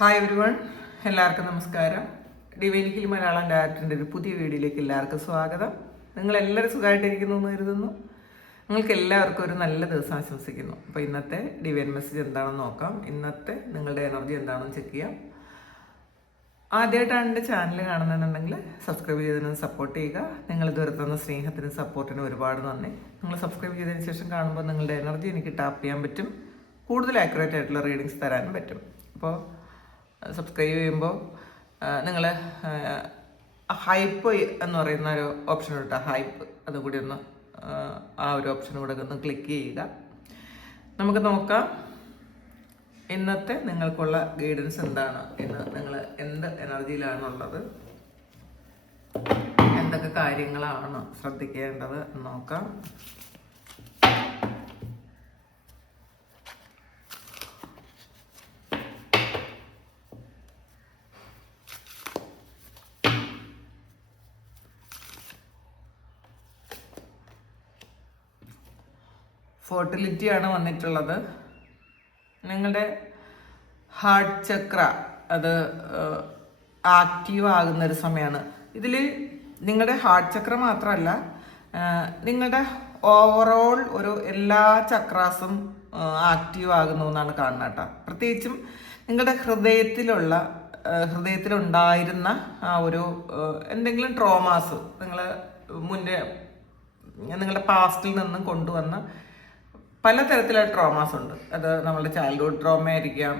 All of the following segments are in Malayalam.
ഹായ് എവരിവൺ, എല്ലാവർക്കും നമസ്കാരം. ഡിവൈനിക്കിൽ മലയാളം ഡയറക്ടറിൻ്റെ ഒരു പുതിയ വീഡിയോയിലേക്ക് എല്ലാവർക്കും സ്വാഗതം. നിങ്ങളെല്ലാവരും സുഖമായിട്ടിരിക്കുന്നു എന്ന് കരുതുന്നു. നിങ്ങൾക്ക് എല്ലാവർക്കും ഒരു നല്ല ദിവസം ആശംസിക്കുന്നു. അപ്പോൾ ഇന്നത്തെ ഡിവൈൻ മെസ്സേജ് എന്താണെന്ന് നോക്കാം. ഇന്നത്തെ നിങ്ങളുടെ എനർജി എന്താണെന്ന് ചെക്ക് ചെയ്യാം. ആദ്യമായിട്ടാണ് എൻ്റെ ചാനൽ കാണുന്നതെന്നുണ്ടെങ്കിൽ സബ്സ്ക്രൈബ് ചെയ്തതിന് സപ്പോർട്ട് ചെയ്യുക. നിങ്ങൾ ഇതുവരെ തന്ന സ്നേഹത്തിനും സപ്പോർട്ടിനും ഒരുപാട് നന്ദി. നിങ്ങൾ സബ്സ്ക്രൈബ് ചെയ്തതിന് ശേഷം കാണുമ്പോൾ നിങ്ങളുടെ എനർജി എനിക്ക് ടാപ്പ് ചെയ്യാൻ പറ്റും, കൂടുതൽ ആക്യുറേറ്റ് ആയിട്ടുള്ള റീഡിങ്സ് തരാനും പറ്റും. അപ്പോൾ സബ്സ്ക്രൈബ് ചെയ്യുമ്പോൾ നിങ്ങൾ ഹൈപ്പ് എന്ന് പറയുന്ന ഒരു ഓപ്ഷൻ ഉണ്ട്, ഹൈപ്പ്, അതുകൂടി ഒന്ന് ആ ഒരു ഓപ്ഷൻ കൂടെ ഒന്ന് ക്ലിക്ക് ചെയ്യുക. നമുക്ക് നോക്കാം ഇന്നത്തെ നിങ്ങൾക്കുള്ള ഗൈഡൻസ് എന്താണ്, ഇന്ന് നിങ്ങൾ എന്ത് എനർജിയിലാണുള്ളത്, എന്തൊക്കെ കാര്യങ്ങളാണ് ശ്രദ്ധിക്കേണ്ടത് എന്ന് നോക്കാം. ഫെർട്ടിലിറ്റിയാണ് വന്നിട്ടുള്ളത്. നിങ്ങളുടെ ഹാർട്ട് ചക്ര അത് ആക്റ്റീവ് ആകുന്നൊരു സമയമാണ്. ഇതിൽ നിങ്ങളുടെ ഹാർട്ട് ചക്ര മാത്രമല്ല, നിങ്ങളുടെ ഓവറോൾ ഒരു എല്ലാ ചക്രാസും ആക്റ്റീവ് ആകുന്നു എന്നാണ് കാണുന്നത് കേട്ടോ. പ്രത്യേകിച്ചും നിങ്ങളുടെ ഹൃദയത്തിലുണ്ടായിരുന്ന ആ ഒരു എന്തെങ്കിലും ട്രോമാസ് നിങ്ങൾ മുന്നേ നിങ്ങളുടെ പാസ്റ്റിൽ നിന്നും കൊണ്ടുവന്ന പലതരത്തിലുള്ള ട്രോമാസ് ഉണ്ട്. അത് നമ്മളുടെ ചൈൽഡ്ഹുഡ് ട്രോമ ആയിരിക്കാം,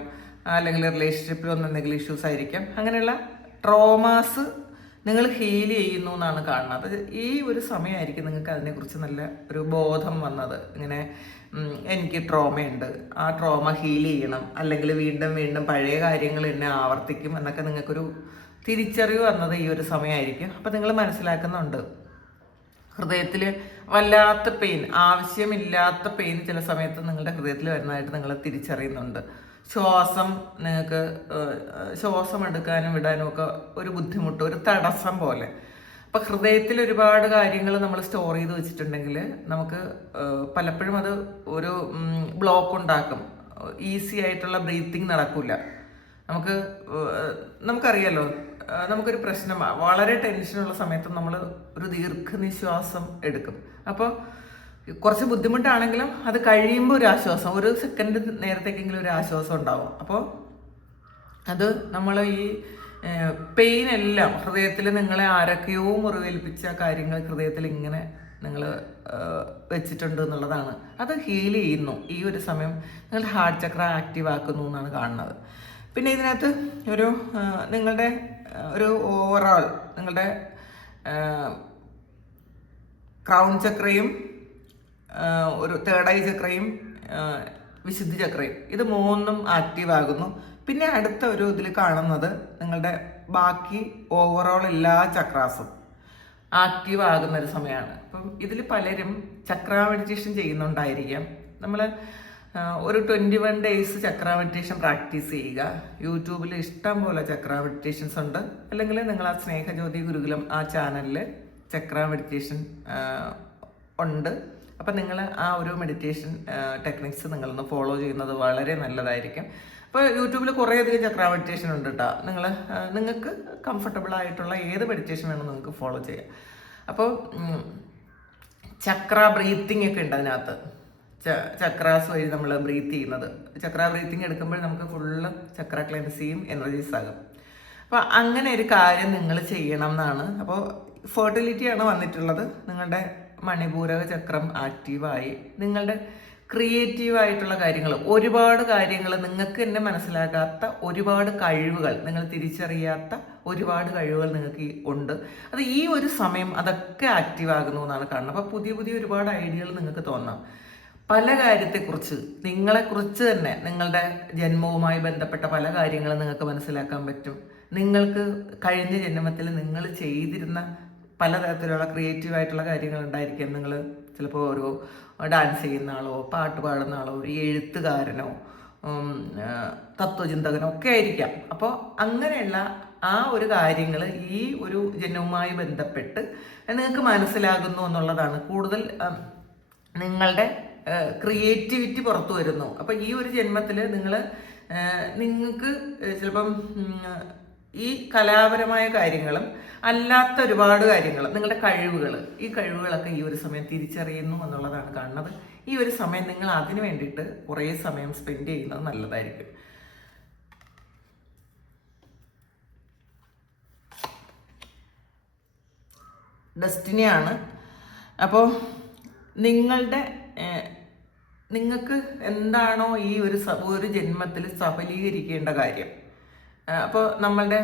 അല്ലെങ്കിൽ റിലേഷൻഷിപ്പിൽ വന്ന എന്തെങ്കിലും ഇഷ്യൂസ് ആയിരിക്കാം. അങ്ങനെയുള്ള ട്രോമാസ് നിങ്ങൾ ഹീൽ ചെയ്യുന്നു എന്നാണ് കാണുന്നത്. ഈ ഒരു സമയമായിരിക്കും നിങ്ങൾക്ക് അതിനെക്കുറിച്ച് നല്ല ഒരു ബോധം വന്നത്. ഇങ്ങനെ എനിക്ക് ട്രോമയുണ്ട്, ആ ട്രോമ ഹീൽ ചെയ്യണം, അല്ലെങ്കിൽ വീണ്ടും വീണ്ടും പഴയ കാര്യങ്ങൾ എന്നെ ആവർത്തിക്കും എന്നൊക്കെ നിങ്ങൾക്കൊരു തിരിച്ചറിവ് വന്നത് ഈ ഒരു സമയമായിരിക്കും. അപ്പം നിങ്ങൾ മനസ്സിലാക്കുന്നുണ്ട് ഹൃദയത്തിൽ വല്ലാത്ത പെയിൻ, ആവശ്യമില്ലാത്ത പെയിൻ ചില സമയത്ത് നിങ്ങളുടെ ഹൃദയത്തിൽ വരുന്നതായിട്ട് നിങ്ങൾ തിരിച്ചറിയുന്നുണ്ട്. നിങ്ങൾക്ക് ശ്വാസം എടുക്കാനും വിടാനും ഒക്കെ ഒരു ബുദ്ധിമുട്ട്, ഒരു തടസ്സം പോലെ. അപ്പം ഹൃദയത്തിൽ ഒരുപാട് കാര്യങ്ങൾ നമ്മൾ സ്റ്റോർ ചെയ്ത് വെച്ചിട്ടുണ്ടെങ്കിൽ നമുക്ക് പലപ്പോഴും അത് ഒരു ബ്ലോക്ക് ഉണ്ടാക്കും. ഈസി ആയിട്ടുള്ള ബ്രീത്തിങ് നടക്കില്ല. നമുക്കറിയാലോ, നമുക്കൊരു പ്രശ്നം, വളരെ ടെൻഷനുള്ള സമയത്ത് നമ്മൾ ഒരു ദീർഘനിശ്വാസം എടുക്കും. അപ്പോൾ കുറച്ച് ബുദ്ധിമുട്ടാണെങ്കിലും അത് കഴിയുമ്പോൾ ഒരു ആശ്വാസം, ഒരു സെക്കൻഡ് നേരത്തേക്കെങ്കിലും ഒരു ആശ്വാസം ഉണ്ടാവും. അപ്പോൾ അത് നമ്മൾ ഈ പെയിൻ എല്ലാം ഹൃദയത്തിൽ നിങ്ങളെ ആരൊക്കെയോ മുറിവേൽപ്പിച്ച കാര്യങ്ങൾ ഹൃദയത്തിൽ ഇങ്ങനെ നിങ്ങൾ വെച്ചിട്ടുണ്ട് എന്നുള്ളതാണ്. അത് ഹീൽ ചെയ്യുന്നു. ഈ ഒരു സമയം നിങ്ങളുടെ ഹാർട്ട് ചക്ര ആക്റ്റീവ് ആക്കുന്നു എന്നാണ് കാണുന്നത്. പിന്നെ ഇതിനകത്ത് നിങ്ങളുടെ ഒരു ഓവറോൾ നിങ്ങളുടെ ക്രൗൺ ചക്രയും ഒരു തേർഡ് ഐ ചക്രയും വിശുദ്ധി ചക്രയും, ഇത് മൂന്നും ആക്റ്റീവ് ആകുന്നു. പിന്നെ അടുത്ത ഒരു ഇതിൽ കാണുന്നത് നിങ്ങളുടെ ബാക്കി ഓവറോൾ എല്ലാ ചക്രാസും ആക്റ്റീവ് ആകുന്ന ഒരു സമയമാണ്. അപ്പം ഇതിൽ പലരും ചക്ര മെഡിറ്റേഷൻ ചെയ്യുന്നുണ്ടായിരിക്കാം. നമ്മൾ ഒരു 21 days ചക്ര മെഡിറ്റേഷൻ പ്രാക്ടീസ് ചെയ്യുക. യൂട്യൂബിൽ ഇഷ്ടം പോലെ ചക്ര മെഡിറ്റേഷൻസ് ഉണ്ട്. അല്ലെങ്കിൽ നിങ്ങൾ ആ സ്നേഹജ്യോതി ഗുരുകുലം ആ ചാനലിൽ ചക്ര മെഡിറ്റേഷൻ ഉണ്ട്. അപ്പം നിങ്ങൾ ആ ഒരു മെഡിറ്റേഷൻ ടെക്നിക്സ് നിങ്ങളൊന്ന് ഫോളോ ചെയ്യുന്നത് വളരെ നല്ലതായിരിക്കും. അപ്പോൾ യൂട്യൂബിൽ കുറേയധികം ചക്ര മെഡിറ്റേഷൻ ഉണ്ട് കേട്ടോ. നിങ്ങൾക്ക് കംഫർട്ടബിൾ ആയിട്ടുള്ള ഏത് മെഡിറ്റേഷൻ വേണമെന്ന് നിങ്ങൾക്ക് ഫോളോ ചെയ്യാം. അപ്പോൾ ചക്ര ബ്രീത്തിങ് ഒക്കെ ഉണ്ട് അതിനകത്ത്. ചക്രാസ് വഴി നമ്മൾ ബ്രീത്ത് ചെയ്യുന്നത്. ചക്ര ബ്രീത്തിങ് എടുക്കുമ്പോൾ നമുക്ക് ഫുള്ള് ചക്ര ക്ലെൻസിയും എനർജീസ് ആകും. അപ്പോൾ അങ്ങനെ ഒരു കാര്യം നിങ്ങൾ ചെയ്യണം എന്നാണ്. അപ്പോൾ ഫെർട്ടിലിറ്റിയാണ് വന്നിട്ടുള്ളത്. നിങ്ങളുടെ മണിപൂരക ചക്രം ആക്റ്റീവായി നിങ്ങളുടെ ക്രിയേറ്റീവായിട്ടുള്ള കാര്യങ്ങൾ, ഒരുപാട് കാര്യങ്ങൾ, നിങ്ങൾക്ക് തന്നെ മനസ്സിലാക്കാത്ത ഒരുപാട് കഴിവുകൾ, നിങ്ങൾ തിരിച്ചറിയാത്ത ഒരുപാട് കഴിവുകൾ നിങ്ങൾക്ക് ഉണ്ട്. അത് ഈ ഒരു സമയം അതൊക്കെ ആക്റ്റീവ് ആകുന്നു എന്നാണ് കാണുന്നത്. അപ്പോൾ പുതിയ പുതിയ ഒരുപാട് ഐഡിയകൾ നിങ്ങൾക്ക് തോന്നാം. പല കാര്യത്തെക്കുറിച്ച്, നിങ്ങളെക്കുറിച്ച് തന്നെ, നിങ്ങളുടെ ജന്മവുമായി ബന്ധപ്പെട്ട പല കാര്യങ്ങളും നിങ്ങൾക്ക് മനസ്സിലാക്കാൻ പറ്റും. നിങ്ങൾക്ക് കഴിഞ്ഞ ജന്മത്തിൽ നിങ്ങൾ ചെയ്തിരുന്ന പലതരത്തിലുള്ള ക്രിയേറ്റീവായിട്ടുള്ള കാര്യങ്ങൾ ഉണ്ടായിരിക്കാം. നിങ്ങൾ ചിലപ്പോൾ ഒരു ഡാൻസ് ചെയ്യുന്ന ആളോ, പാട്ട് പാടുന്ന ആളോ, ഒരു എഴുത്തുകാരനോ, തത്വചിന്തകനോ ഒക്കെ ആയിരിക്കാം. അപ്പോൾ അങ്ങനെയുള്ള ആ ഒരു കാര്യങ്ങൾ ഈ ഒരു ജന്മവുമായി ബന്ധപ്പെട്ട് നിങ്ങൾക്ക് മനസ്സിലാകുന്നു എന്നുള്ളതാണ്. കൂടുതൽ നിങ്ങളുടെ ക്രിയേറ്റിവിറ്റി പുറത്തു വരുന്നു. അപ്പം ഈ ഒരു ജന്മത്തിൽ നിങ്ങൾ നിങ്ങൾക്ക് ചിലപ്പം ഈ കലാപരമായ കാര്യങ്ങളും അല്ലാത്ത ഒരുപാട് കാര്യങ്ങൾ, നിങ്ങളുടെ കഴിവുകൾ, ഈ കഴിവുകളൊക്കെ ഈ ഒരു സമയം തിരിച്ചറിയുന്നു എന്നുള്ളതാണ് കാണുന്നത്. ഈ ഒരു സമയം നിങ്ങൾ അതിന് വേണ്ടിയിട്ട് കുറേ സമയം സ്പെൻഡ് ചെയ്യുന്നത് നല്ലതായിരിക്കും. ഡെസ്റ്റിനിയാണ്. അപ്പോൾ നിങ്ങൾക്ക് എന്താണോ ഈ ഒരു ജന്മത്തിൽ സഫലീകരിക്കേണ്ട കാര്യം, അപ്പോൾ നമ്മളുടെ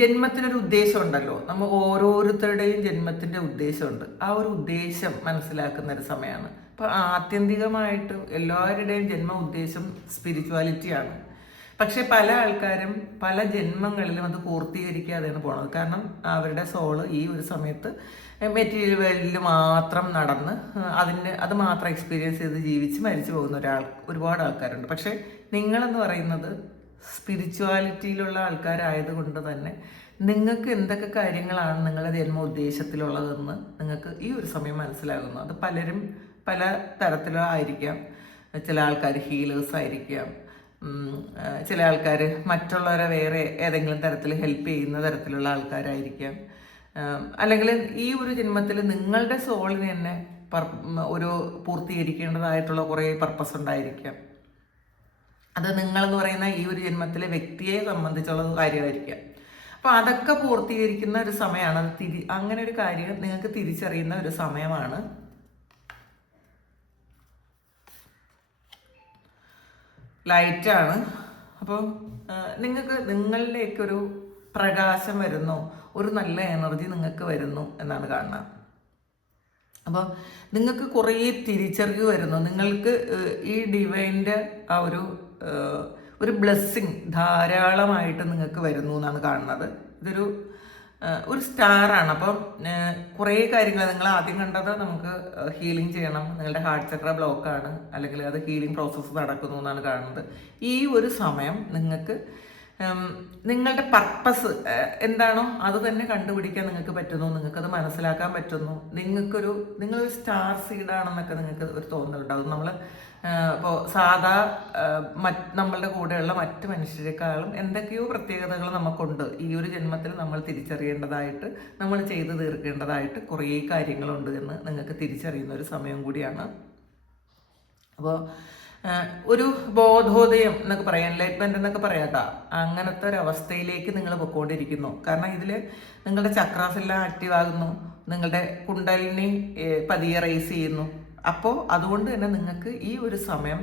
ജന്മത്തിനൊരു ഉദ്ദേശം ഉണ്ടല്ലോ, നമ്മൾ ഓരോരുത്തരുടെയും ജന്മത്തിൻ്റെ ഉദ്ദേശമുണ്ട്. ആ ഒരു ഉദ്ദേശം മനസ്സിലാക്കുന്ന ഒരു സമയമാണ്. അപ്പോൾ ആത്യന്തികമായിട്ട് എല്ലാവരുടെയും ജന്മ ഉദ്ദേശം സ്പിരിച്വാലിറ്റിയാണ്. പക്ഷെ പല ആൾക്കാരും പല ജന്മങ്ങളിലും അത് പൂർത്തീകരിക്കാതെയാണ് പോണത്. കാരണം അവരുടെ സോള് ഈ ഒരു സമയത്ത് മെറ്റീരിയൽ വേൾഡിൽ മാത്രം നടന്ന് അത് മാത്രം എക്സ്പീരിയൻസ് ചെയ്ത് ജീവിച്ച് മരിച്ചു പോകുന്ന ഒരുപാട് ആൾക്കാരുണ്ട്. പക്ഷെ നിങ്ങളെന്ന് പറയുന്നത് സ്പിരിച്വാലിറ്റിയിലുള്ള ആൾക്കാരായതുകൊണ്ട് തന്നെ നിങ്ങൾക്ക് എന്തൊക്കെ കാര്യങ്ങളാണ് നിങ്ങളുടെ ജന്മ ഉദ്ദേശത്തിലുള്ളതെന്ന് നിങ്ങൾക്ക് ഈ ഒരു സമയം മനസ്സിലാകുന്നു. അത് പലരും പല തരത്തിലായിരിക്കാം. ചില ആൾക്കാർ ഹീലേഴ്സ് ആയിരിക്കാം, ചില ആൾക്കാർ മറ്റുള്ളവരെ വേറെ ഏതെങ്കിലും തരത്തിൽ ഹെൽപ്പ് ചെയ്യുന്ന തരത്തിലുള്ള ആൾക്കാരായിരിക്കാം, അല്ലെങ്കിൽ ഈ ഒരു ജന്മത്തിൽ നിങ്ങളുടെ സോളിന് തന്നെ ഒരു പൂർത്തീകരിക്കേണ്ടതായിട്ടുള്ള കുറേ പർപ്പസ് ഉണ്ടായിരിക്കാം. അത് നിങ്ങളെന്ന് പറയുന്ന ഈ ഒരു ജന്മത്തിലെ വ്യക്തിയെ സംബന്ധിച്ചുള്ള കാര്യമായിരിക്കാം. അപ്പോൾ അതൊക്കെ പൂർത്തീകരിക്കുന്ന ഒരു സമയമാണ്. അങ്ങനെ ഒരു കാര്യം നിങ്ങൾക്ക് തിരിച്ചറിയുന്ന ഒരു സമയമാണ്. ലൈറ്റാണ്. അപ്പോൾ നിങ്ങൾക്ക് നിങ്ങളിലേക്ക് ഒരു പ്രകാശം വരുന്നു, ഒരു നല്ല എനർജി നിങ്ങൾക്ക് വരുന്നു എന്നാണ് കാണുന്നത്. അപ്പോൾ നിങ്ങൾക്ക് കുറേ തിരിച്ചറിവ് വരുന്നു. നിങ്ങൾക്ക് ഈ ഡിവൈൻ്റെ ആ ഒരു ബ്ലെസ്സിങ് ധാരാളമായിട്ട് നിങ്ങൾക്ക് വരുന്നു എന്നാണ് കാണുന്നത്. ഇതൊരു സ്റ്റാറാണ്. അപ്പം കുറേ കാര്യങ്ങൾ നിങ്ങൾ ആദ്യം കണ്ടത് നമുക്ക് ഹീലിംഗ് ചെയ്യണം, നിങ്ങളുടെ ഹാർട്ട് ചക്ര ബ്ലോക്കാണ്, അല്ലെങ്കിൽ അത് ഹീലിംഗ് പ്രോസസ്സ് നടക്കുന്നു എന്നാണ് കാണുന്നത്. ഈ ഒരു സമയം നിങ്ങൾക്ക് നിങ്ങളുടെ പർപ്പസ് എന്താണോ അത് തന്നെ കണ്ടുപിടിക്കാൻ നിങ്ങൾക്ക് പറ്റുന്നു, നിങ്ങൾക്കത് മനസ്സിലാക്കാൻ പറ്റുന്നു. നിങ്ങളൊരു സ്റ്റാർ സീഡാണെന്നൊക്കെ നിങ്ങൾക്ക് ഒരു തോന്നലുണ്ടാകും. നമ്മൾ ഇപ്പോൾ സാധാ നമ്മളുടെ കൂടെയുള്ള മറ്റ് മനുഷ്യരെക്കാളും എന്തൊക്കെയോ പ്രത്യേകതകൾ നമുക്കുണ്ട്. ഈ ഒരു ജന്മത്തിൽ നമ്മൾ തിരിച്ചറിയേണ്ടതായിട്ട്, നമ്മൾ ചെയ്തു തീർക്കേണ്ടതായിട്ട് കുറേ കാര്യങ്ങളുണ്ട് എന്ന് നിങ്ങൾക്ക് തിരിച്ചറിയുന്ന ഒരു സമയം കൂടിയാണ്. അപ്പോൾ ഒരു ബോധോദയം എന്നൊക്കെ പറയാം, എൻലൈറ്റ്മെന്റ് എന്നൊക്കെ പറയാട്ടോ, അങ്ങനത്തെ ഒരു അവസ്ഥയിലേക്ക് നിങ്ങൾ പൊയ്ക്കൊണ്ടിരിക്കുന്നു. കാരണം ഇതിൽ നിങ്ങളുടെ ചക്രാസ് എല്ലാം ആക്റ്റീവ് ആകുന്നു, നിങ്ങളുടെ കുണ്ടലിനി പതിയെ റേസ് ചെയ്യുന്നു. അപ്പോൾ അതുകൊണ്ട് തന്നെ നിങ്ങൾക്ക് ഈ ഒരു സമയം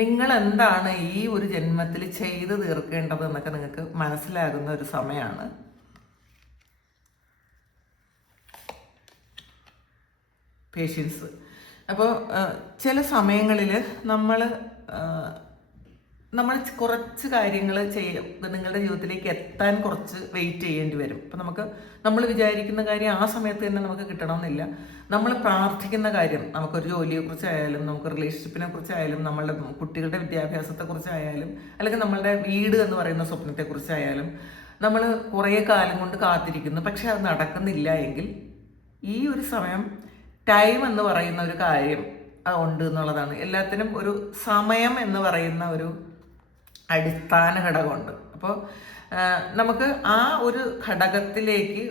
നിങ്ങൾ എന്താണ് ഈ ഒരു ജന്മത്തിൽ ചെയ്ത് തീർക്കേണ്ടത് എന്നൊക്കെ നിങ്ങൾക്ക് മനസ്സിലാകുന്ന ഒരു സമയമാണ്. പേഷ്യൻസ്. അപ്പോൾ ചില സമയങ്ങളിൽ നമ്മൾ കുറച്ച് കാര്യങ്ങൾ നിങ്ങളുടെ ജീവിതത്തിലേക്ക് എത്താൻ കുറച്ച് വെയിറ്റ് ചെയ്യേണ്ടി വരും. അപ്പം നമ്മൾ വിചാരിക്കുന്ന കാര്യം ആ സമയത്ത് തന്നെ നമുക്ക് കിട്ടണമെന്നില്ല. നമ്മൾ പ്രാർത്ഥിക്കുന്ന കാര്യം, നമുക്കൊരു ജോലിയെക്കുറിച്ചായാലും, നമുക്ക് റിലേഷൻഷിപ്പിനെ കുറിച്ചായാലും, നമ്മളുടെ കുട്ടികളുടെ വിദ്യാഭ്യാസത്തെക്കുറിച്ചായാലും, അല്ലെങ്കിൽ നമ്മളുടെ വീട് എന്ന് പറയുന്ന സ്വപ്നത്തെക്കുറിച്ചായാലും നമ്മൾ കുറേ കാലം കൊണ്ട് കാത്തിരിക്കുന്നു. പക്ഷെ അത് നടക്കുന്നില്ല എങ്കിൽ ഈ ഒരു സമയം ടൈം എന്ന് പറയുന്ന ഒരു കാര്യം ഉണ്ട് എന്നുള്ളതാണ്. എല്ലാത്തിനും ഒരു സമയം എന്ന് പറയുന്ന ഒരു അടിസ്ഥാന ഘടകമുണ്ട്. അപ്പോൾ നമുക്ക് ആ ഒരു ഘടകത്തിലേക്ക്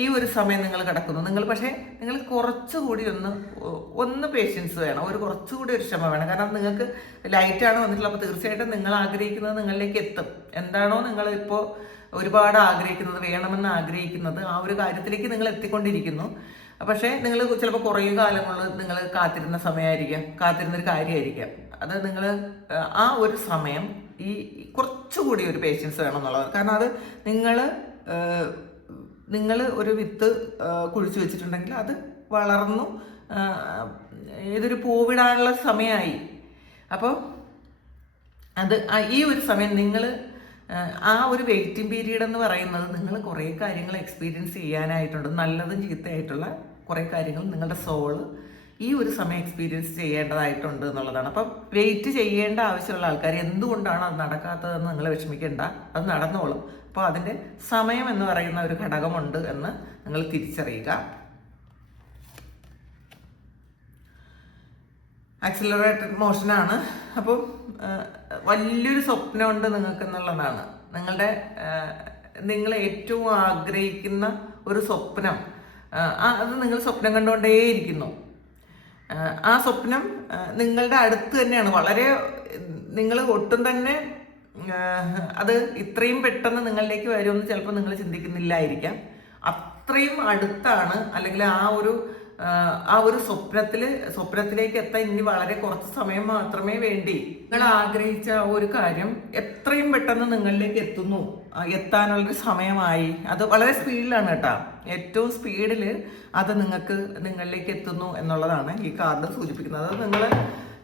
ഈ ഒരു സമയം നിങ്ങൾ കിടക്കുന്നു. പക്ഷേ നിങ്ങൾ കുറച്ചുകൂടി ഒന്ന് പേഷ്യൻസ് വേണം, കുറച്ചുകൂടി ഒരു ക്ഷമ വേണം. കാരണം നിങ്ങൾക്ക് ലൈറ്റാണ് വന്നിട്ടുള്ളത്. അപ്പോൾ തീർച്ചയായിട്ടും നിങ്ങൾ ആഗ്രഹിക്കുന്നത് നിങ്ങളിലേക്ക് എത്തും. എന്താണോ നിങ്ങൾ ഇപ്പോൾ ഒരുപാട് ആഗ്രഹിക്കുന്നത്, വേണമെന്ന് ആഗ്രഹിക്കുന്നത്, ആ ഒരു കാര്യത്തിലേക്ക് നിങ്ങൾ എത്തിക്കൊണ്ടിരിക്കുന്നു. പക്ഷേ നിങ്ങൾ ചിലപ്പോൾ കുറേ കാലം കൊണ്ട് നിങ്ങൾ കാത്തിരുന്നൊരു കാര്യമായിരിക്കാം. അത് നിങ്ങൾ ആ ഒരു സമയം കുറച്ചുകൂടി ഒരു പേഷ്യൻസ് വേണം എന്നുള്ളത്. കാരണം അത് നിങ്ങൾ ഒരു വിത്ത് കുഴിച്ചു വെച്ചിട്ടുണ്ടെങ്കിൽ അത് വളർന്നു ഇതൊരു പൂവിടാനുള്ള സമയമായി. അപ്പോൾ ഈ ഒരു സമയം നിങ്ങൾ ആ ഒരു വെയിറ്റിംഗ് പീരീഡ് എന്ന് പറയുന്നത് നിങ്ങൾ കുറേ കാര്യങ്ങൾ എക്സ്പീരിയൻസ് ചെയ്യാനായിട്ടുണ്ട്. നല്ലതും ചീത്തയായിട്ടുള്ള കുറേ കാര്യങ്ങൾ നിങ്ങളുടെ സോള് ഈ ഒരു സമയം എക്സ്പീരിയൻസ് ചെയ്യേണ്ടതായിട്ടുണ്ട് എന്നുള്ളതാണ്. അപ്പം വെയിറ്റ് ചെയ്യേണ്ട ആവശ്യമുള്ള ആൾക്കാർ എന്തുകൊണ്ടാണ് അത് നടക്കാത്തതെന്ന് നിങ്ങൾ വിഷമിക്കേണ്ട, അത് നടന്നോളും. അപ്പോൾ അതിൻ്റെ സമയം എന്ന് പറയുന്ന ഒരു ഘടകമുണ്ട് എന്ന് നിങ്ങൾ തിരിച്ചറിയുക. ആക്സിലറേറ്റഡ് മോഷനാണ്. അപ്പം വലിയൊരു സ്വപ്നമുണ്ട് നിങ്ങൾക്ക് എന്നുള്ളതാണ്. നിങ്ങൾ ഏറ്റവും ആഗ്രഹിക്കുന്ന ഒരു സ്വപ്നം, അത് നിങ്ങൾ സ്വപ്നം കണ്ടുകൊണ്ടേയിരിക്കുന്നു. ആ സ്വപ്നം നിങ്ങളുടെ അടുത്ത് തന്നെയാണ്. വളരെ നിങ്ങൾ ഒട്ടും തന്നെ അത് ഇത്രയും പെട്ടെന്ന് നിങ്ങളിലേക്ക് വരുമെന്ന് ചിലപ്പോൾ നിങ്ങൾ ചിന്തിക്കുന്നില്ലായിരിക്കാം. അത്രയും അടുത്താണ്. അല്ലെങ്കിൽ ആ ഒരു സ്വപ്നത്തിലേക്ക് എത്താൻ ഇനി വളരെ കുറച്ച് സമയം മാത്രമേ വേണ്ടി. നിങ്ങൾ ആഗ്രഹിച്ച ഒരു കാര്യം എത്രയും പെട്ടെന്ന് നിങ്ങളിലേക്ക് എത്താനുള്ളൊരു സമയമായി. അത് വളരെ സ്പീഡിലാണ് കേട്ടോ. ഏറ്റവും സ്പീഡിൽ അത് നിങ്ങളിലേക്ക് എത്തുന്നു എന്നുള്ളതാണ് ഈ കാർഡ് സൂചിപ്പിക്കുന്നത്. അത് നിങ്ങൾ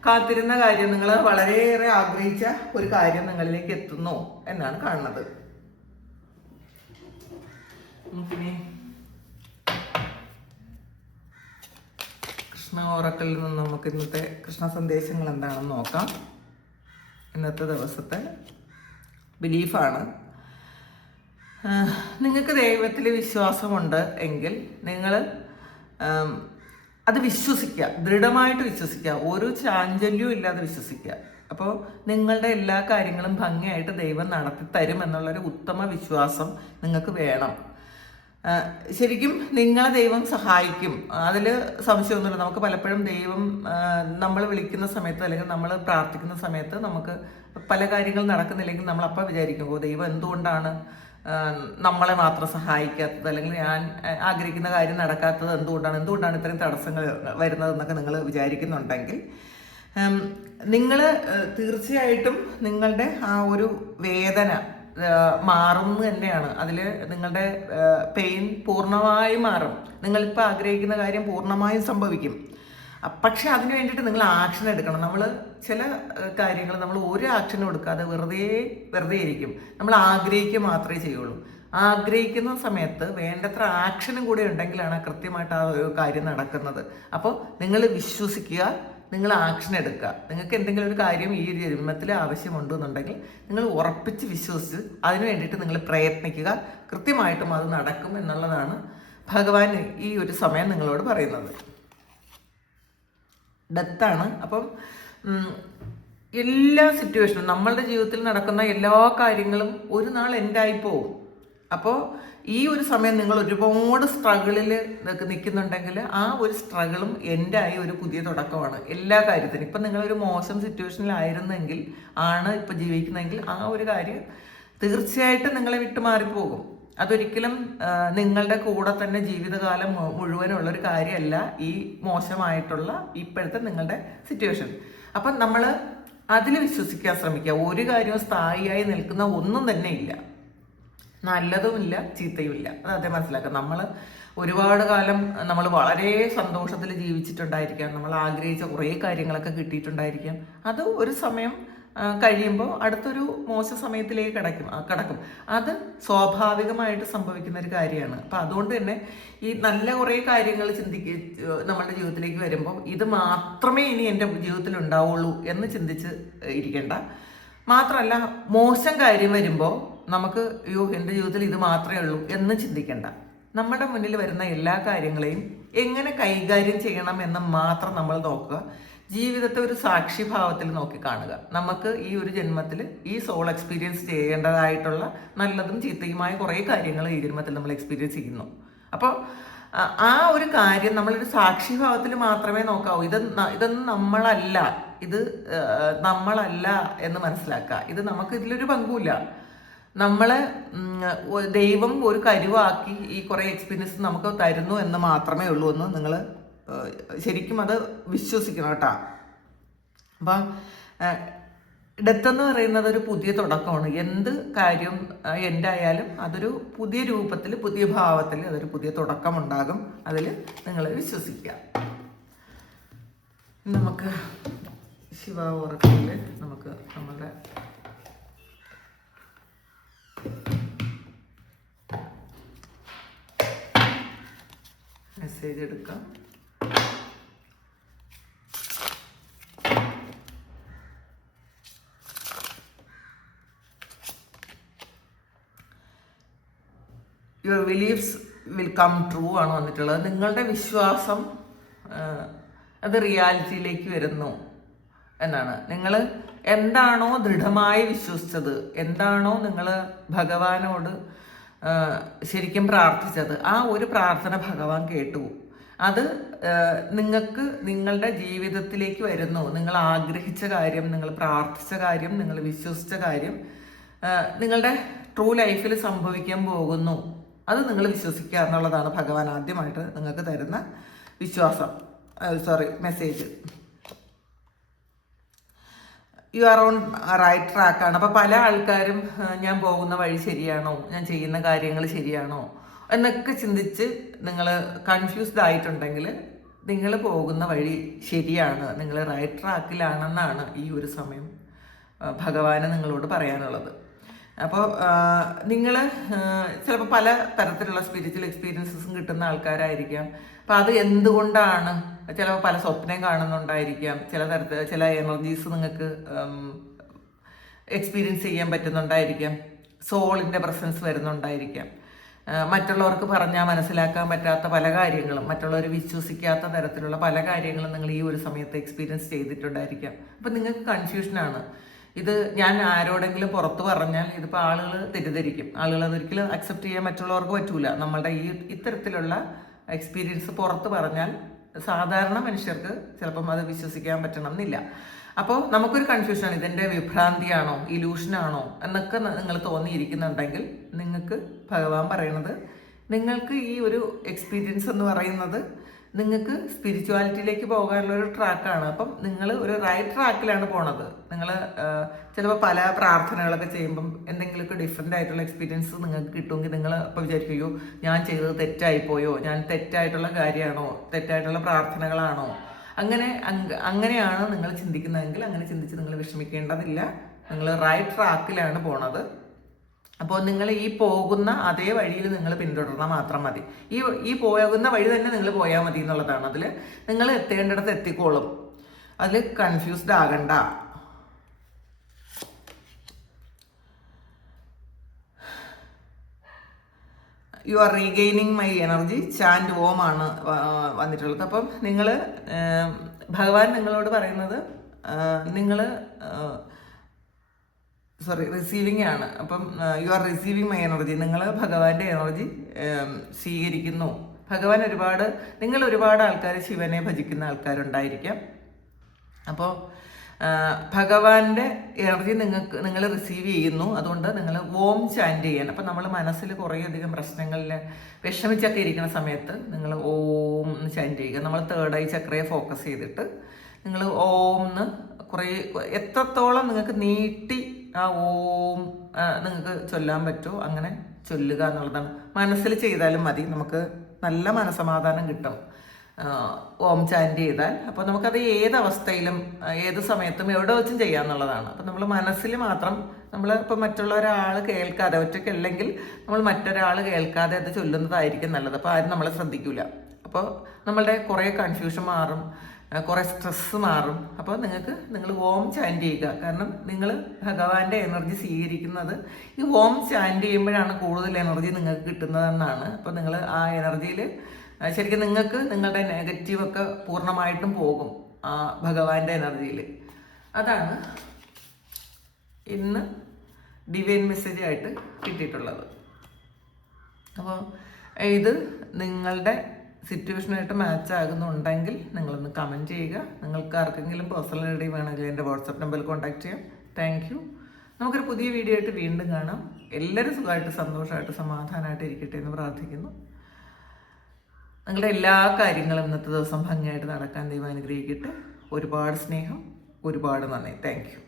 കാത്തിരുന്ന കാര്യം, നിങ്ങൾ വളരെയേറെ ആഗ്രഹിച്ച ഒരു കാര്യം നിങ്ങളിലേക്ക് എത്തുന്നു എന്നാണ് കാണുന്നത്. നമുക്കിനി കൃഷ്ണ ഓറക്കിളിൽ നിന്ന് നമുക്ക് ഇന്നത്തെ കൃഷ്ണ സന്ദേശങ്ങൾ എന്താണെന്ന് നോക്കാം. ഇന്നത്തെ ദിവസത്തെ ബിലീഫാണ്. നിങ്ങൾക്ക് ദൈവത്തിൽ വിശ്വാസമുണ്ട് എങ്കിൽ നിങ്ങൾ അത് വിശ്വസിക്കുക, ദൃഢമായിട്ട് വിശ്വസിക്കുക, ഒരു ചാഞ്ചല്യവും ഇല്ലാതെ വിശ്വസിക്കുക. അപ്പോൾ നിങ്ങളുടെ എല്ലാ കാര്യങ്ങളും ഭംഗിയായിട്ട് ദൈവം നടത്തി തരും എന്നുള്ളൊരു ഉത്തമ വിശ്വാസം നിങ്ങൾക്ക് വേണം. ശരിക്കും നിങ്ങളെ ദൈവം സഹായിക്കും, അതിൽ സംശയമൊന്നുമില്ല. നമുക്ക് പലപ്പോഴും ദൈവം നമ്മൾ വിളിക്കുന്ന സമയത്ത് അല്ലെങ്കിൽ നമ്മൾ പ്രാർത്ഥിക്കുന്ന സമയത്ത് നമുക്ക് പല കാര്യങ്ങൾ നടക്കുന്നില്ലെങ്കിൽ നമ്മൾ അപ്പം വിചാരിക്കുമ്പോൾ ദൈവം എന്തുകൊണ്ടാണ് നമ്മളെ മാത്രം സഹായിക്കാത്തത്, അല്ലെങ്കിൽ ഞാൻ ആഗ്രഹിക്കുന്ന കാര്യം നടക്കാത്തത് എന്തുകൊണ്ടാണ് ഇത്രയും തടസ്സങ്ങൾ വരുന്നതെന്നൊക്കെ നിങ്ങൾ വിചാരിക്കുന്നുണ്ടെങ്കിൽ നിങ്ങൾ തീർച്ചയായിട്ടും നിങ്ങളുടെ ആ ഒരു വേദന മാറുന്നു തന്നെയാണ്. അതിൽ നിങ്ങളുടെ പെയിൻ പൂർണ്ണമായും മാറും. നിങ്ങളിപ്പോൾ ആഗ്രഹിക്കുന്ന കാര്യം പൂർണ്ണമായും സംഭവിക്കും. പക്ഷെ അതിന് വേണ്ടിയിട്ട് നിങ്ങൾ ആക്ഷൻ എടുക്കണം. നമ്മൾ ചില കാര്യങ്ങൾ നമ്മൾ ഒരു ആക്ഷനും എടുക്കാതെ വെറുതെ ഇരിക്കും. നമ്മൾ ആഗ്രഹിക്കുക മാത്രമേ ചെയ്യുള്ളൂ. ആഗ്രഹിക്കുന്ന സമയത്ത് വേണ്ടത്ര ആക്ഷനും കൂടെ ഉണ്ടെങ്കിലാണ് കൃത്യമായിട്ട് ആ ഒരു കാര്യം നടക്കുന്നത്. അപ്പോൾ നിങ്ങൾ വിശ്വസിക്കുക, നിങ്ങൾ ആക്ഷൻ എടുക്കുക. നിങ്ങൾക്ക് എന്തെങ്കിലും ഒരു കാര്യം ഈ ജന്മത്തിൽ ആവശ്യമുണ്ടെന്നുണ്ടെങ്കിൽ നിങ്ങൾ ഉറപ്പിച്ച് വിശ്വസിച്ച് അതിന് വേണ്ടിയിട്ട് നിങ്ങൾ പ്രയത്നിക്കുക. കൃത്യമായിട്ടും അത് നടക്കും എന്നുള്ളതാണ് ഭഗവാൻ ഈ ഒരു സമയം നിങ്ങളോട് പറയുന്നത്. ഡെത്താണ്. അപ്പം എല്ലാ സിറ്റുവേഷനും, നമ്മളുടെ ജീവിതത്തിൽ നടക്കുന്ന എല്ലാ കാര്യങ്ങളും ഒരു നാൾ എൻഡായി പോവും. അപ്പോൾ ഈ ഒരു സമയം നിങ്ങൾ ഒരുപാട് സ്ട്രഗിളിൽ നിൽക്കുന്നുണ്ടെങ്കിൽ ആ ഒരു സ്ട്രഗിളും എൻഡായി ഒരു പുതിയ തുടക്കമാണ് എല്ലാ കാര്യത്തിനും. ഇപ്പം നിങ്ങളൊരു മോശം സിറ്റുവേഷനിലായിരുന്നെങ്കിൽ ഇപ്പം ജീവിക്കുന്നതെങ്കിൽ ആ ഒരു കാര്യം തീർച്ചയായിട്ടും നിങ്ങളെ വിട്ടു മാറിപ്പോകും. അതൊരിക്കലും നിങ്ങളുടെ കൂടെ തന്നെ ജീവിതകാലം മുഴുവനുള്ളൊരു കാര്യമല്ല ഈ മോശമായിട്ടുള്ള ഇപ്പോഴത്തെ നിങ്ങളുടെ സിറ്റുവേഷൻ. അപ്പം നമ്മൾ അതിൽ വിശ്വസിക്കാൻ ശ്രമിക്കുക. ഒരു കാര്യവും സ്ഥായിയായി നിൽക്കുന്ന ഒന്നും തന്നെ ഇല്ല. നല്ലതുമില്ല ചീത്തയുമില്ല. അത് ആദ്യം മനസ്സിലാക്കുക. നമ്മൾ ഒരുപാട് കാലം നമ്മൾ വളരെ സന്തോഷത്തിൽ ജീവിച്ചിട്ടുണ്ടായിരിക്കാം. നമ്മൾ ആഗ്രഹിച്ച കുറേ കാര്യങ്ങളൊക്കെ കിട്ടിയിട്ടുണ്ടായിരിക്കാം. അത് ഒരു സമയം കഴിയുമ്പോൾ അടുത്തൊരു മോശ സമയത്തിലേക്ക് കടക്കും. അത് സ്വാഭാവികമായിട്ട് സംഭവിക്കുന്ന ഒരു കാര്യമാണ്. അപ്പം അതുകൊണ്ട് തന്നെ ഈ നല്ല കുറേ കാര്യങ്ങൾ നമ്മളുടെ ജീവിതത്തിലേക്ക് വരുമ്പോൾ ഇത് മാത്രമേ ഇനി എൻ്റെ ജീവിതത്തിൽ ഉണ്ടാവുള്ളൂ എന്ന് ചിന്തിച്ച് ഇരിക്കേണ്ട. മാത്രമല്ല, മോശം കാര്യം വരുമ്പോൾ നമുക്ക് എൻ്റെ ജീവിതത്തിൽ ഇത് മാത്രമേ ഉള്ളൂ എന്ന് ചിന്തിക്കേണ്ട. നമ്മുടെ മുന്നിൽ വരുന്ന എല്ലാ കാര്യങ്ങളെയും എങ്ങനെ കൈകാര്യം ചെയ്യണം എന്ന് മാത്രം നമ്മൾ നോക്കുക. ജീവിതത്തെ ഒരു സാക്ഷിഭാവത്തിൽ നോക്കി കാണുക. നമുക്ക് ഈ ഒരു ജന്മത്തിൽ ഈ സോൾ എക്സ്പീരിയൻസ് ചെയ്യേണ്ടതായിട്ടുള്ള നല്ലതും ചീത്തയുമായ കുറേ കാര്യങ്ങൾ ഈ ജന്മത്തിൽ നമ്മൾ എക്സ്പീരിയൻസ് ചെയ്യുന്നു. അപ്പോൾ ആ ഒരു കാര്യം നമ്മളൊരു സാക്ഷിഭാവത്തിൽ മാത്രമേ നോക്കാവൂ. ഇതൊന്നും ഇത് നമ്മളല്ല എന്ന് മനസ്സിലാക്കുക. ഇത് നമുക്ക് ഇതിലൊരു പങ്കുമില്ല. നമ്മളെ ദൈവം ഒരു കരുവാക്കി ഈ കുറേ എക്സ്പീരിയൻസ് നമുക്ക് തരുന്നു എന്ന് മാത്രമേ ഉള്ളൂ എന്ന് നിങ്ങൾ ശരിക്കും അത് വിശ്വസിക്കണം കേട്ടോ. അപ്പം ഡെത്ത് എന്ന് പറയുന്നത് ഒരു പുതിയ തുടക്കമാണ്. എന്ത് കാര്യം എന്തായാലും അതൊരു പുതിയ രൂപത്തിൽ, പുതിയ ഭാവത്തിൽ അതൊരു പുതിയ തുടക്കമുണ്ടാകും. അതിൽ നിങ്ങൾ വിശ്വസിക്കുക. നമുക്ക് ശിവ ഓറക്കിൽ നമുക്ക് നമ്മുടെ മെസ്സേജ് എടുക്കാം. Your beliefs will come true ആണ് വന്നിട്ടുള്ളത്. നിങ്ങളുടെ വിശ്വാസം അത് റിയാലിറ്റിയിലേക്ക് വരുന്നു എന്നാണ്. നിങ്ങൾ എന്താണോ ദൃഢമായി വിശ്വസിച്ചത്, എന്താണോ നിങ്ങൾ ഭഗവാനോട് ശരിക്കും പ്രാർത്ഥിച്ചത്, ആ ഒരു പ്രാർത്ഥന ഭഗവാൻ കേട്ടു. അത് നിങ്ങൾക്ക് നിങ്ങളുടെ ജീവിതത്തിലേക്ക് വരുന്നു. നിങ്ങൾ ആഗ്രഹിച്ച കാര്യം, നിങ്ങൾ പ്രാർത്ഥിച്ച കാര്യം, നിങ്ങൾ വിശ്വസിച്ച കാര്യം നിങ്ങളുടെ ട്രൂ ലൈഫിൽ സംഭവിക്കാൻ പോകുന്നു. അത് നിങ്ങൾ വിശ്വസിക്കുക എന്നുള്ളതാണ് ഭഗവാൻ ആദ്യമായിട്ട് നിങ്ങൾക്ക് തരുന്ന message. You are on right ട്രാക്കാണ്. അപ്പോൾ പല ആൾക്കാരും ഞാൻ പോകുന്ന വഴി ശരിയാണോ, ഞാൻ ചെയ്യുന്ന കാര്യങ്ങൾ ശരിയാണോ എന്നൊക്കെ ചിന്തിച്ച് നിങ്ങൾ കൺഫ്യൂസ്ഡ് ആയിട്ടുണ്ടെങ്കിൽ നിങ്ങൾ പോകുന്ന വഴി ശരിയാണ്, നിങ്ങൾ റൈറ്റ് ട്രാക്കിലാണെന്നാണ് ഈ ഒരു സമയം ഭഗവാന് നിങ്ങളോട് പറയാനുള്ളത്. അപ്പോൾ നിങ്ങൾ ചിലപ്പോൾ പല തരത്തിലുള്ള സ്പിരിച്വൽ എക്സ്പീരിയൻസസും കിട്ടുന്ന ആൾക്കാരായിരിക്കാം. അപ്പോൾ അത് എന്തുകൊണ്ടാണ്? ചിലപ്പോൾ പല സ്വപ്നം കാണുന്നുണ്ടായിരിക്കാം, ചില എനർജീസ് നിങ്ങൾക്ക് എക്സ്പീരിയൻസ് ചെയ്യാൻ പറ്റുന്നുണ്ടായിരിക്കാം, സോളിൻ്റെ പ്രസൻസ് വരുന്നുണ്ടായിരിക്കാം, മറ്റുള്ളവർക്ക് പറഞ്ഞാൽ മനസ്സിലാക്കാൻ പറ്റാത്ത പല കാര്യങ്ങളും, മറ്റുള്ളവർ വിശ്വസിക്കാത്ത തരത്തിലുള്ള പല കാര്യങ്ങളും നിങ്ങൾ ഈ ഒരു സമയത്ത് എക്സ്പീരിയൻസ് ചെയ്തിട്ടുണ്ടായിരിക്കാം. അപ്പം നിങ്ങൾക്ക് കൺഫ്യൂഷനാണ്. ഇത് ഞാൻ ആരോടെങ്കിലും പുറത്ത് പറഞ്ഞാൽ ഇതിപ്പോൾ ആളുകൾ തെറ്റിദ്ധരിക്കും, ആളുകൾ അതൊരിക്കലും അക്സെപ്റ്റ് ചെയ്യാൻ മറ്റുള്ളവർക്ക് പറ്റൂല. നമ്മളുടെ ഇത്തരത്തിലുള്ള എക്സ്പീരിയൻസ് പുറത്ത് പറഞ്ഞാൽ സാധാരണ മനുഷ്യർക്ക് ചിലപ്പം അത് വിശ്വസിക്കാൻ പറ്റണം എന്നില്ല. അപ്പോൾ നമുക്കൊരു കൺഫ്യൂഷനാണ്, ഇതെൻ്റെ വിഭ്രാന്തിയാണോ, ഇലൂഷനാണോ എന്നൊക്കെ നിങ്ങൾ തോന്നിയിരിക്കുന്നുണ്ടെങ്കിൽ നിങ്ങൾക്ക് ഭഗവാൻ പറയുന്നത്, നിങ്ങൾക്ക് ഈ ഒരു എക്സ്പീരിയൻസ് എന്ന് പറയുന്നത് നിങ്ങൾക്ക് സ്പിരിച്വാലിറ്റിയിലേക്ക് പോകാനുള്ള ഒരു ട്രാക്കാണ്. അപ്പം നിങ്ങൾ ഒരു റൈറ്റ് ട്രാക്കിലാണ് പോണത്. നിങ്ങൾ ചിലപ്പോൾ പല പ്രാർത്ഥനകളൊക്കെ ചെയ്യുമ്പം എന്തെങ്കിലുമൊക്കെ ഡിഫറെൻ്റ് ആയിട്ടുള്ള എക്സ്പീരിയൻസ് നിങ്ങൾക്ക് കിട്ടുമെങ്കിൽ നിങ്ങൾ അപ്പോൾ വിചാരിക്കുകയോ ഞാൻ ചെയ്തത് തെറ്റായിപ്പോയോ, ഞാൻ തെറ്റായിട്ടുള്ള കാര്യമാണോ, തെറ്റായിട്ടുള്ള പ്രാർത്ഥനകളാണോ, അങ്ങനെയാണ് നിങ്ങൾ ചിന്തിക്കുന്നതെങ്കിൽ അങ്ങനെ ചിന്തിച്ച് നിങ്ങൾ വിഷമിക്കേണ്ടതില്ല. നിങ്ങൾ റൈറ്റ് ട്രാക്കിലാണ് പോണത്. അപ്പോൾ നിങ്ങൾ ഈ പോകുന്ന അതേ വഴിയിൽ നിങ്ങൾ പിന്തുടർന്നാൽ മാത്രം മതി. ഈ പോകുന്ന വഴി തന്നെ നിങ്ങൾ പോയാൽ മതി എന്നുള്ളതാണ്. അതിൽ നിങ്ങൾ എത്തേണ്ടിടത്ത് എത്തിക്കോളും. അതിൽ കൺഫ്യൂസ്ഡ് ആകണ്ട. You are regaining my energy, ചാൻഡ് ഓം ആണ് വന്നിട്ടുള്ളത്. അപ്പം നിങ്ങൾ ഭഗവാൻ നിങ്ങളോട് പറയുന്നത് നിങ്ങൾ റിസീവിങ് ആണ്. അപ്പം you are receiving my energy, നിങ്ങൾ ഭഗവാന്റെ എനർജി സ്വീകരിക്കുന്നു. ഭഗവാൻ നിങ്ങൾ ഒരുപാട് ആൾക്കാർ ശിവനെ ഭജിക്കുന്ന ആൾക്കാരുണ്ടായിരിക്കാം. അപ്പോൾ ഭഗവാന്റെ എനർജി നിങ്ങൾ റിസീവ് ചെയ്യുന്നു. അതുകൊണ്ട് നിങ്ങൾ ഓം ചാൻറ്റ് ചെയ്യാൻ. അപ്പം നമ്മൾ മനസ്സിൽ കുറേയധികം പ്രശ്നങ്ങളിൽ വിഷമിച്ചൊക്കെ ഇരിക്കുന്ന സമയത്ത് നിങ്ങൾ ഓം എന്ന് ചാൻറ്റ് ചെയ്യുക. നമ്മൾ തേർഡ് ഐ ചക്രയെ ഫോക്കസ് ചെയ്തിട്ട് നിങ്ങൾ ഓം എന്ന് എത്രത്തോളം നിങ്ങൾക്ക് നീട്ടി ആ ഓം നിങ്ങൾക്ക് ചൊല്ലാൻ പറ്റുമോ അങ്ങനെ ചൊല്ലുക എന്നുള്ളതാണ്. മനസ്സിൽ ചെയ്താലും മതി, നമുക്ക് നല്ല മനസമാധാനം കിട്ടും ഓം ചാൻറ്റ് ചെയ്താൽ. അപ്പോൾ നമുക്കത് ഏത് അവസ്ഥയിലും ഏത് സമയത്തും എവിടെ വെച്ചും ചെയ്യാമെന്നുള്ളതാണ്. അപ്പം നമ്മൾ മനസ്സിൽ മാത്രം ഇപ്പോൾ മറ്റുള്ള കേൾക്കാതെ, ഒറ്റയ്ക്കല്ലെങ്കിൽ നമ്മൾ മറ്റൊരാൾ കേൾക്കാതെ അത് ചൊല്ലുന്നതായിരിക്കും നല്ലത്. അപ്പോൾ ആരും നമ്മളെ ശ്രദ്ധിക്കില്ല. അപ്പോൾ നമ്മളുടെ കുറേ കൺഫ്യൂഷൻ മാറും, കുറേ സ്ട്രെസ്സ് മാറും. അപ്പോൾ നിങ്ങൾ ഓം ചാൻറ്റ് ചെയ്യുക. കാരണം നിങ്ങൾ ഭഗവാന്റെ എനർജി സ്വീകരിക്കുന്നത് ഈ ഓം ചാൻറ്റ് ചെയ്യുമ്പോഴാണ് കൂടുതൽ എനർജി നിങ്ങൾക്ക് കിട്ടുന്നതെന്നാണ്. അപ്പോൾ നിങ്ങൾ ആ എനർജിയിൽ ശരിക്കും നിങ്ങൾക്ക് നിങ്ങളുടെ നെഗറ്റീവൊക്കെ പൂർണ്ണമായിട്ടും പോകും ആ ഭഗവാന്റെ എനർജിയിൽ. അതാണ് ഇന്ന് ഡിവൈൻ മെസ്സേജായിട്ട് കിട്ടിയിട്ടുള്ളത്. അപ്പോൾ ഇത് നിങ്ങളുടെ സിറ്റുവേഷനായിട്ട് മാച്ച് ആകുന്നുണ്ടെങ്കിൽ നിങ്ങളൊന്ന് കമൻറ്റ് ചെയ്യുക. നിങ്ങൾക്ക് ആർക്കെങ്കിലും പേഴ്സണൽ റീഡിംഗ് വേണമെങ്കിൽ എൻ്റെ വാട്സപ്പ് നമ്പറിൽ കോൺടാക്ട് ചെയ്യാം. Thank you. നമുക്കൊരു പുതിയ വീഡിയോ ആയിട്ട് വീണ്ടും കാണാം. എല്ലാവരും സുഖമായിട്ട് സന്തോഷമായിട്ട് സമാധാനമായിട്ട് ഇരിക്കട്ടെ എന്ന് പ്രാർത്ഥിക്കുന്നു. നിങ്ങളുടെ എല്ലാ കാര്യങ്ങളും ഇന്നത്തെ ദിവസം ഭംഗിയായിട്ട് നടക്കാൻ ദൈവം അനുഗ്രഹിക്കട്ടെ. ഒരുപാട് സ്നേഹം, ഒരുപാട് നന്ദി. Thank you.